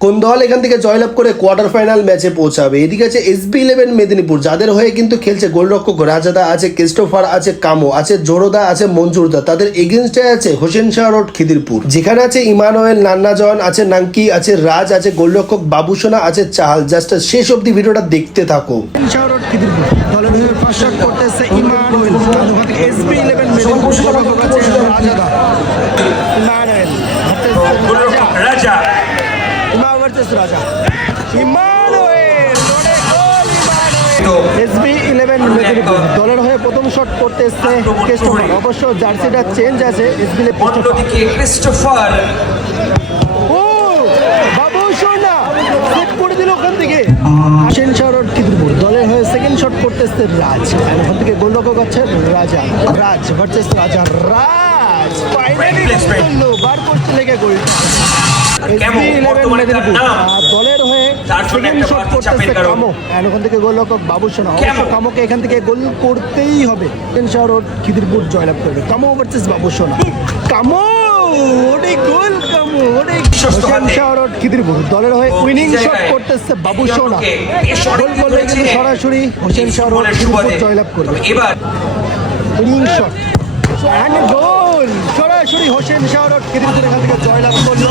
কোন দল এখান থেকে জয়লাভ করে কোয়ার্টার ফাইনাল ম্যাচে পৌঁছাবে? এদিকে আছে SB11 মেদিনীপুর, যাদের হয়ে কিন্তু খেলছে গোলরক্ষক রাজাদা, আছে ক্রিস্টোফার, আছে কামো, আছে জোরোদা, আছে মঞ্জুরদা। তাদের এগেনস্টে আছে হোসেন শাহ রোড খিদিরপুর, যেখানে আছে ইমানুয়েল, নান্নাজন, আছে নাঙ্কি, আছে রাজ, আছে গোলরক্ষক বাবুসোনা, আছে চাহাল। জাস্ট শেষ অব্দি ভিডিওটা দেখতে থাকো। শাহ রোড খিদিরপুর দলের হয়ে ফার্স্ট শট করতেছে ইমানুয়েল, SB11 মেদিনীপুর গোলরক্ষক আছে রাজাদা। ইমানুয়েল রাজা ভার্সেস রাজা। ইমানুয়েল SB11 মেদিনীপুর দলের হয়ে প্রথম শট করতে এসছে ক্রিস্টোফার। অবশ্য জার্সিটা চেঞ্জ আছে অন্যদিকে ক্রিস্টোফার ও বাবু সোনা সেট করে দিল ওখান থেকে। হোসেন শাহ রোড খিদিরপুর দলের হয়ে সেকেন্ড শট করতে এসছে রাজ, আর ওখান থেকে গোলরক্ষক আছে রাজা। রাজ ভার্সেস রাজা। রাজ ফাইনালি করলো, বার করতে লেগে গোলটা। SB11 মেদিনীপুর দলের হয়ে সেকেন্ড শট করতেছে কামো, আর ওখান থেকে গোলরক্ষক বাবুসোনা। অবশ্য কামোকে এখান থেকে গোল করতেই হবে। হোসেন শাহ রোড খিদিরপুর জয়লাভ করবে। কামো ভার্সেস বাবুসোনা। কামো ওরে গোল, কামো ওরে। হোসেন শাহ রোড খিদিরপুর দলের হয়ে উইনিং শট করতেছে বাবুসোনা। গোল করলে কিন্তু সরাসরি হোসেন শাহ রোড খিদিরপুর জয়লাভ করবে। এবার উইনিং শট অ্যান্ড গোল, সরাসরি হোসেন শাহ রোড খিদিরপুর এখান থেকে জয়লাভ করলো।